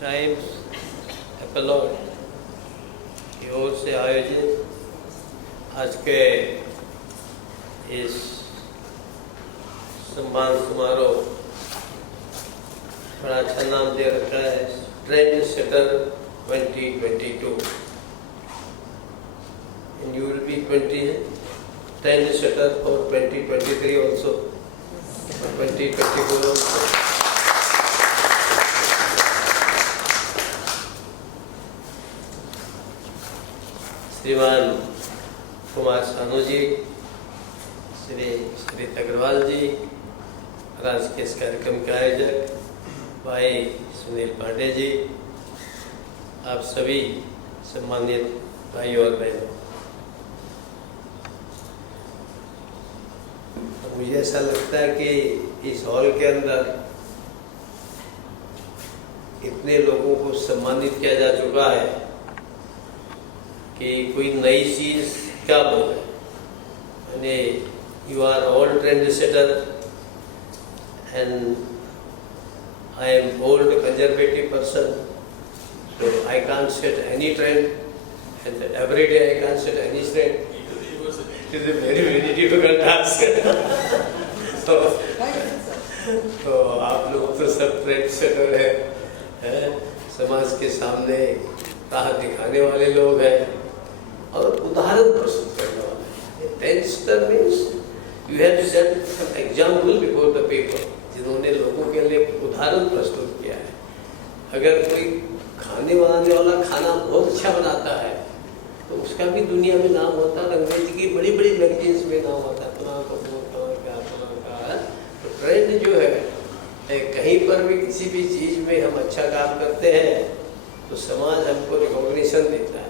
Times एपोलॉग की ओर से आयोजित आज के इस सम्मान समारोह बड़ा अच्छा नाम दे रखा है trend setter 2022 and you will be 20 trend setter for 2023 also 2024 also. श्रीमान कुमार सानू जी, श्री अग्रवाल जी, आज के इस कार्यक्रम के आयोजक भाई सुनील पांडे जी, आप सभी सम्मानित भाई और बहनों, मुझे ऐसा लगता है कि इस हॉल के अंदर इतने लोगों को सम्मानित किया जा चुका है कि कोई नई चीज क्या बोले। यानी you are all trend setter and I am old conservative person, so I can't set any trend and every day I can't set any trend. It is a very difficult task. तो आप लोग तो सब trend setter है, समाज के सामने राह दिखाने वाले लोग हैं और उदाहरण प्रस्तुत करने वाले हैं। Trend setter means you have set some example before the people, जिन्होंने लोगों के लिए उदाहरण प्रस्तुत किया है। अगर कोई खाने बनाने वाला खाना बहुत अच्छा बनाता है तो उसका भी दुनिया में नाम होता है, अंग्रेजी की बड़ी बड़ी मैगजीन्स में नाम होता है, पुराना का। तो ट्रेंड जो है, कहीं पर भी किसी भी चीज़ में हम अच्छा काम करते हैं तो समाज हमको रिकॉग्निशन देता है।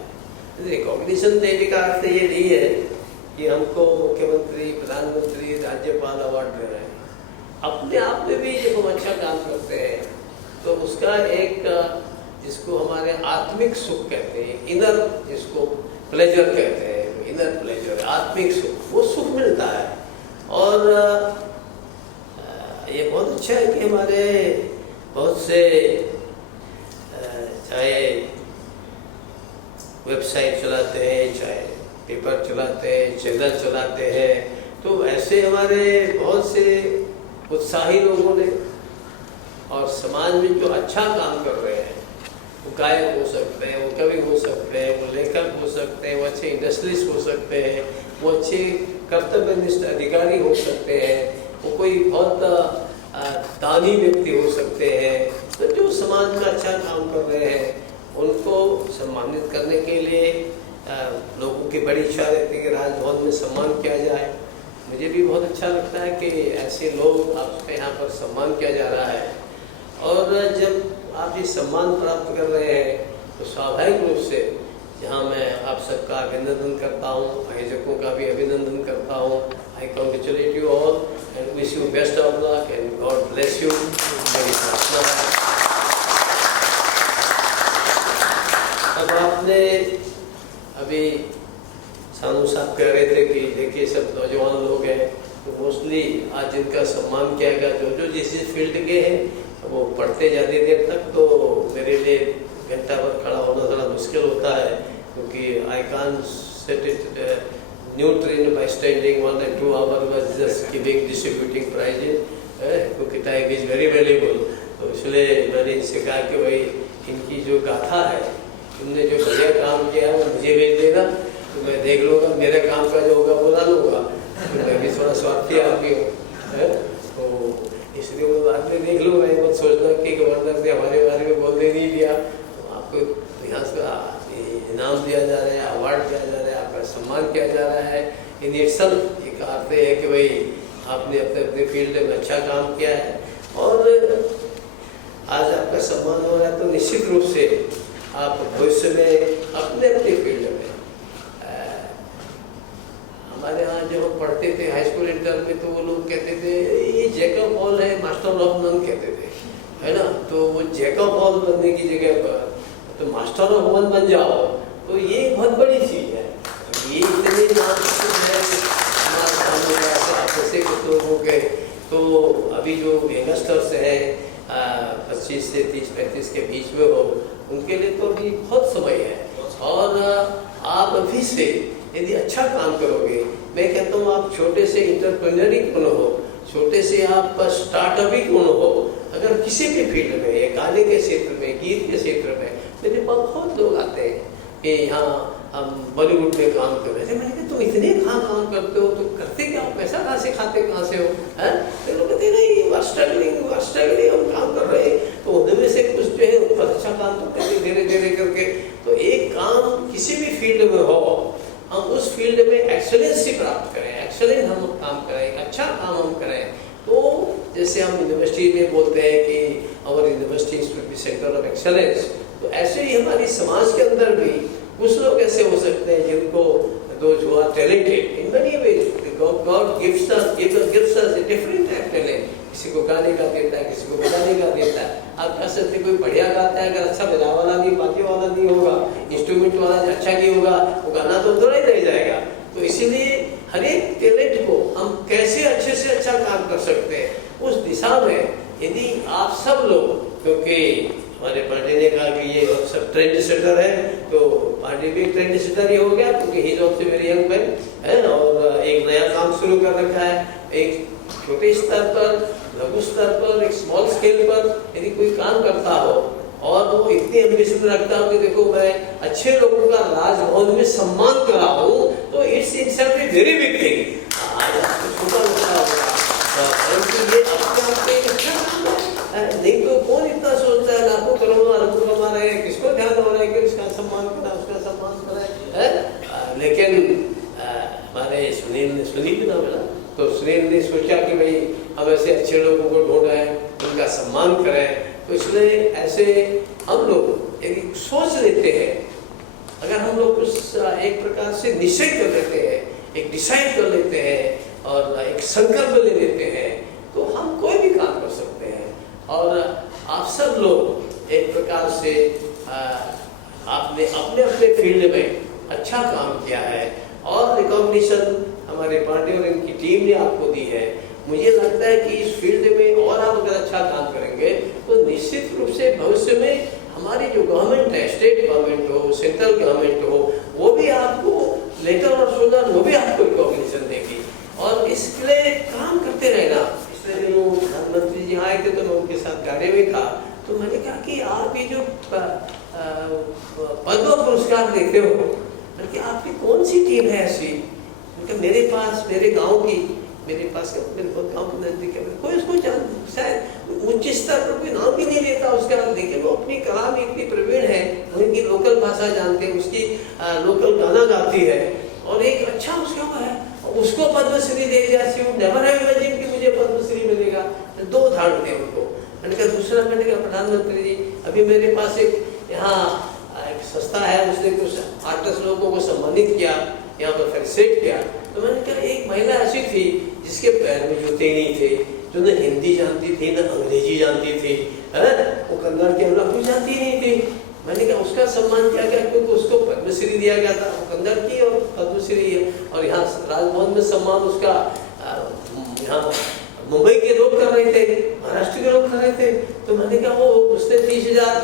रिकॉग्निशन देने का अर्थ ये नहीं है कि हमको मुख्यमंत्री, प्रधानमंत्री, राज्यपाल अवार्ड दे रहे हैं। अपने आप में भी जब हम अच्छा काम करते हैं तो उसका एक, जिसको हमारे आत्मिक सुख कहते हैं, इनर, जिसको प्लेजर कहते हैं, इनर प्लेजर, आत्मिक सुख, वो सुख मिलता है। और ये बहुत अच्छा है कि हमारे बहुत से चाहे वेबसाइट चलाते हैं, चाहे पेपर चलाते हैं, चैनल चलाते हैं, तो ऐसे हमारे बहुत से उत्साही लोगों ने और समाज में जो अच्छा काम कर रहे हैं, वो गायक हो सकते हैं, वो कवि हो सकते हैं, वो लेखक हो सकते हैं, वो अच्छे इंडस्ट्रियलिस्ट हो सकते हैं, वो अच्छे कर्तव्यनिष्ठ अधिकारी हो सकते हैं, वो कोई बहुत दानी व्यक्ति हो सकते हैं। तो जो समाज में अच्छा काम कर रहे हैं उनको सम्मानित करने के लिए लोगों की बड़ी इच्छा रहती है कि राजभवन में सम्मान किया जाए। मुझे भी बहुत अच्छा लगता है कि ऐसे लोग, आपके यहाँ पर सम्मान किया जा रहा है। और जब आप ये सम्मान प्राप्त कर रहे हैं तो स्वाभाविक रूप से जहाँ मैं आप सबका अभिनंदन करता हूँ, आयोजकों का भी अभिनंदन करता हूँ। I congratulate you all and wish you best of luck and God bless you. मेरी प्रार्थना है। अब आपने अभी सानू साहब कह रहे थे कि देखिए सब नौजवान लोग हैं, तो मोस्टली आज जिनका सम्मान किया गया, जो जिस फील्ड के हैं वो पढ़ते ज़्यादा देर तक, तो मेरे लिए घंटा भर खड़ा होना थोड़ा मुश्किल होता है, क्योंकि I can't set it new trend bye standing 1 and 2 hours was just giving distributing prizes, क्योंकि टाइम इज वेरी वैल्यूएबल। तो इसलिए मैंने इनसे कहा कि भाई इनकी जो गाथा है, तुमने जो बढ़िया काम किया वो मुझे भेज देना, तो मैं देख लूँगा, मेरे काम का जो होगा बुला लूँगा। तो मैं भी थोड़ा स्वार्थी आदमी हूँ, तो इसलिए वो बाद में देख लूँगा। मत सोचना कि गवर्नर ने हमारे बारे में बोलने नहीं दिया, तो आपको यहाँ से इनाम दिया जा रहा है, अवार्ड दिया जा रहा है, आपका सम्मान किया जा रहा है। इन इटसेल्फ एक अर्थ है कि भाई आपने अपने अपने फील्ड में अच्छा काम किया है और आज आपका सम्मान हो रहा है, तो निश्चित रूप से आप भविष्य में अपने अपने फील्ड में, हमारे यहाँ जब हम पढ़ते थे हाई स्कूल इंटर में, तो वो लोग कहते थे ये जैकब हॉल है, मास्टर ऑफ नन कहते थे, है ना। तो वो जैकब हॉल बनने की जगह पर तो मास्टर ऑफ वन बन जाओ, तो ये बहुत बड़ी चीज़ है। ये इतने नाम है हमारे सामने ऐसे लोगों के। तो अभी जो यंगस्टर्स हैं, 25 से 30-35 के बीच में हो, उनके लिए तो अभी बहुत समय है। और आप अभी से यदि अच्छा काम करोगे, मैं कहता हूँ आप छोटे से इंटरप्रेन्योर ही क्यों न हो, छोटे से आप स्टार्टअप ही क्यों न हो, अगर किसी भी फील्ड में, गाने के क्षेत्र में, गीत के क्षेत्र में, मेरे पास बहुत लोग आते हैं कि यहाँ हम बॉलीवुड में काम कर रहे थे। मैंने कहा तुम इतने कहाँ काम करते हो, तुम करते क्या, पैसा कहाँ से खाते, कहाँ से हो, है? तो लोग कहते नहीं, स्ट्रगलिंग, हम काम कर रहे हैं। तो उनमें से कुछ जो है बहुत अच्छा काम करते हैं धीरे धीरे करके। तो एक काम किसी भी फील्ड में हो, हम उस फील्ड में एक्सेलेंसी प्राप्त करें, एक्सेलेंट हम काम करें, अच्छा काम हम करें। तो जैसे हम यूनिवर्सिटी में बोलते हैं कि our university should be centre of excellence, तो ऐसे ही हमारी समाज के अंदर भी कुछ लोग ऐसे हो सकते हैं जिनको those who are talented in many ways, God gives us a different talent. किसी को गाने का देता है, किसी को बजाने का देता है। आप कह सकते कोई बढ़िया गाता है, अगर अच्छा बजाने वाला नहीं, बाकी वाला नहीं होगा, इंस्ट्रूमेंट वाला अच्छा नहीं होगा, वो गाना तो अधूरा ही रह जाएगा। तो इसीलिए हर एक टैलेंट को हम कैसे अच्छे से अच्छा काम कर सकते हैं, उस दिशा में यदि आप सब लोग, क्योंकि हमारे पांडे ने कहा कि ये सब ट्रेंड सेटर है, तो पांडे भी ट्रेंड सेटर ही हो गया, क्योंकि he also very young man है, और एक नया काम शुरू कर रखा है। एक छोटे स्तर पर, लघु स्तर पर, एक स्मॉल स्केल पर यदि कोई काम करता हो और वो इतनी एम्बिशन रखता हो कि देखो मैं अच्छे लोगों का राजभवन में सम्मान कराऊं, तो it's itself a very big thing. आज छोटा लगता होगा, परंतु ये अपने आप में एक अच्छा काम है। नहीं तो कौन इतना सोचता है, लाखों करोड़ों अरबों कमा रहे हैं, किसको ध्यान हो रहा है कि उसका सम्मान करा, उसका सम्मान करा। लेकिन हमारे सुनील नाम है ना, तो सुनील ने सोचा कि भाई हम ऐसे अच्छे लोगों को ढूंढें, उनका सम्मान करें। तो इसलिए ऐसे हम लोग यदि सोच लेते हैं, अगर हम लोग उस एक प्रकार से निश्चय कर लेते हैं, एक डिसाइड कर लेते हैं और एक संकल्प ले लेते हैं, तो हम कोई भी काम कर सकते हैं। और आप सब लोग एक प्रकार से आपने अपने अपने फील्ड में अच्छा काम किया है और रिकॉग्निशन हमारे पार्टी और इनकी टीम ने आपको दी है। मुझे लगता है कि इस फील्ड में और आप अगर अच्छा काम करेंगे तो निश्चित रूप से भविष्य में हमारी जो गवर्नमेंट है, स्टेट गवर्नमेंट हो, सेंट्रल गवर्नमेंट हो, वो भी आपको लेटर और सोलर वो भी आपको रिकॉग्निशन देगी। और इसके लिए काम करते रहना। इसलिए जो प्रधानमंत्री जी आए थे तो मैं उनके साथ गाड़ी में था, तो मैंने कहा कि आप ये जो पद्म पुरस्कार देते हो, कि आपकी कौन सी टीम है ऐसी? मेरे पास, मेरे गांव की, मेरे पास मेरे गांव के नजदीक है, कोई उसको शायद उच्च स्तर पर कोई नाम भी नहीं लेता उसका, लेकिन वो अपनी कला में इतनी प्रवीण है, उनकी लोकल भाषा जानते हैं, उसकी लोकल गाना गाती है और एक अच्छा उसका है, उसको पद्मश्री दे जाती हूँ। नेवर हैव इमेजिन कि मुझे पद्मश्री मिलेगा। दो उदाहरण थे उनको। मैंने कहा दूसरा, मैंने कहा प्रधानमंत्री जी अभी मेरे पास एक यहाँ एक संस्था है, उसने कुछ 8-10 लोगों को सम्मानित किया, यहाँ पर फेलिसिटेट किया। तो मैंने कहा एक महिला ऐसी थी जिसके पैर में जूते नहीं थे, जो न हिंदी जानती थी न अंग्रेजी जानती थी, वो कन्नड़ के लफ्ज जानती नहीं थी। मैंने कहा उसका सम्मान किया गया क्योंकि उसको पद्मश्री दिया गया था, कन्नड़ की और पद्मश्री है। और यहाँ राजभवन में सम्मान उसका यहाँ मुंबई के लोग कर रहे थे, महाराष्ट्र के लोग कर रहे थे। तो मैंने कहा वो उसने 30,000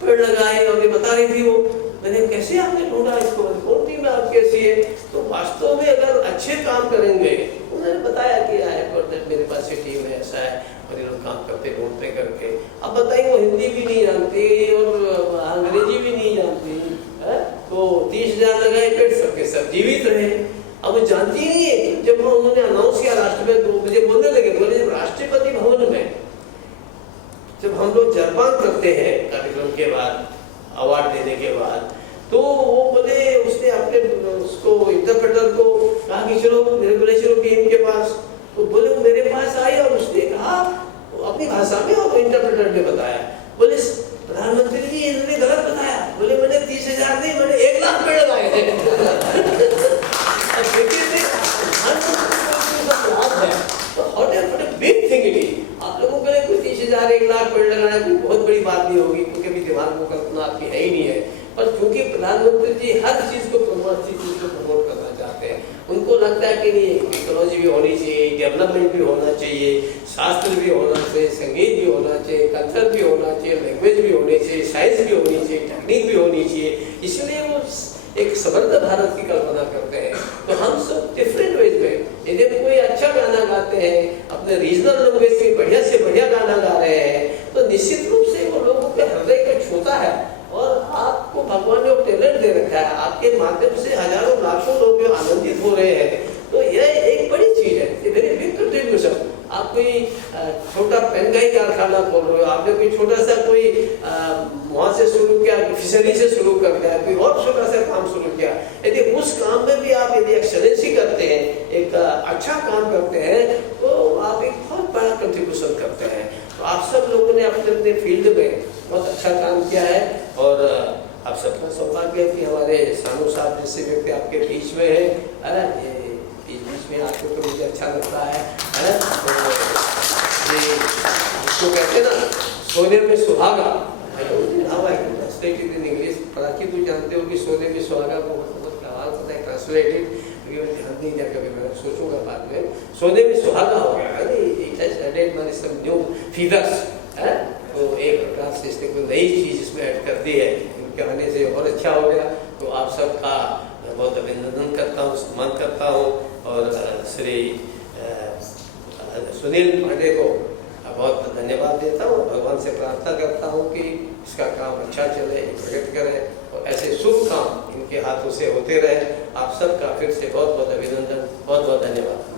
पेड़ लगाए और ये बता रही थी वो। मैंने कैसे आपने ढूंढा इसको, कौन टीम आप कैसी है? तो वास्तव में अगर अच्छे काम करेंगे, उन्होंने बताया कि मेरे पास ये टीम है, ऐसा है, और ये लोग काम करते ढूंढते करके। अब बताइए वो हिंदी भी नहीं जानती और अंग्रेजी भी नहीं जानती है, तो 30,000 लगाए पेड़, सबके सब जीवित रहे। अब वो जानती ही नहीं है। जब उन्होंने अनाउंस किया राष्ट्र में, तो मुझे बोलने लगे, बोले जब राष्ट्रपति भवन में जब हम लोग जलपान करते हैं कार्यक्रम के बाद, अवार्ड देने के बाद, तो वो बोले उसने अपने उसको इंटरप्रेटर को कहा कि चलो मेरे को ले चलो टीम के पास। तो बोले वो मेरे पास आई और उसने कहा अपनी भाषा में, और इंटरप्रेटर ने बताया, बोले प्रधानमंत्री जी इन्होंने गलत बताया। बोले मैंने 30,000 नहीं, मैंने 1,00,000 पेड़ लगाए थे। आप लोगों के लिए कोई 30,000 1,00,000 पेड़ लगाना कोई बहुत बड़ी बात नहीं होगी, क्योंकि अभी दिमाग में कल्पना आपकी है ही नहीं है। पर क्योंकि प्रधानमंत्री जी हर चीज को प्रमोट करना चाहते पाते हैं। उनको लगता है कि नहीं, टेक्नोलॉजी भी होनी चाहिए, डेवलपमेंट भी होना चाहिए, शास्त्र भी होना चाहिए, संगीत भी होना चाहिए, कल्चर भी होना चाहिए, लैंग्वेज भी होनी चाहिए, साइंस भी होनी चाहिए, टेक्निक भी होनी चाहिए। इसलिए वो एक समृद्ध भारत की कल्पना करते हैं। तो हम सब डिफरेंट वेज में, यदि कोई अच्छा गाना गाते हैं, अपने रीजनल लैंग्वेज में बढ़िया से बढ़िया गाना गा रहे हैं, तो निश्चित रूप से वो लोगों के हृदय को छूता है। और आपको भगवान ने टैलेंट दे रखा है, आपके माध्यम से हजारों लाखों लोग जो आनंदित हो रहे हैं, तो यह एक बड़ी चीज है, वेरी बिग कंट्रीब्यूशन। आप कोई छोटा पेनगाई कारखाना खोल रहे हो, आपने कोई छोटा सा कोई वहां से शुरू किया, फिशरी से शुरू कर दिया, कोई और छोटा सा काम शुरू किया, यदि उस काम में भी आप यदि एक्सेलेंसी करते हैं, एक अच्छा काम करते हैं, तो आप एक बहुत बड़ा कंट्रीब्यूशन करते हैं। तो आप सब लोगों ने अपने अपने फील्ड में बहुत अच्छा काम किया है। और आप सबका सौभाग्य है कि हमारे सानू साहब जैसे व्यक्ति आपके बीच में है। अरे बीच में आपको तो मुझे अच्छा लगता है। तो इसको कहते हैं ना, सोने में सुहागा। इंग्लिश पढ़ाकी तो जानते हो कि सोने में सुहागा को बहुत सवाल पता है ट्रांसलेटेड, ध्यान नहीं दिया, कभी मैं सोचूंगा बाद में। सोने में सुहागा हो गया, न्यू फीचर्स है, तो एक प्रकार से इसने कोई नई चीज इसमें ऐड कर दी है, इनके आने से और अच्छा हो गया। तो आप सबका मैं बहुत अभिनंदन करता हूँ, सम्मान करता हूँ। और श्री सुनील पांडे को बहुत धन्यवाद देता हूँ। भगवान से प्रार्थना करता हूँ कि इसका काम अच्छा चले, प्रगति करे और ऐसे शुभ काम इनके हाथों से होते रहे। आप सबका फिर से बहुत बहुत अभिनंदन, बहुत बहुत धन्यवाद।